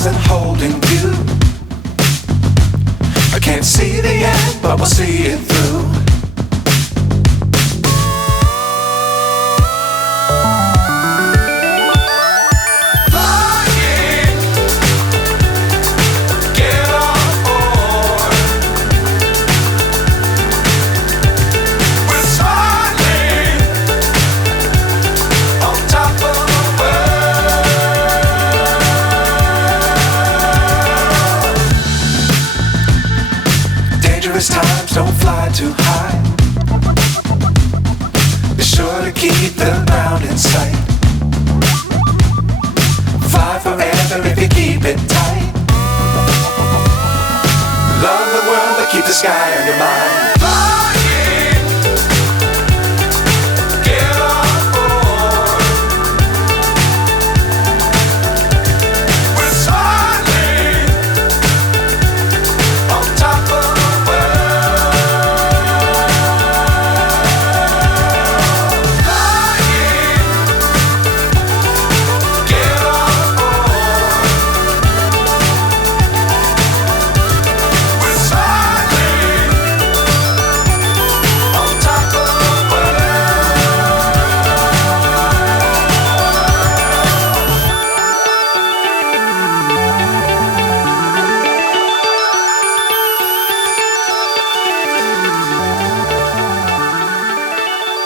stars and holding you. I can't see the end, but we'll see it through. Times don't fly too high. Be sure to keep the ground in sight. Fly forever if you keep it tight. Love the world but keep the sky on your mind.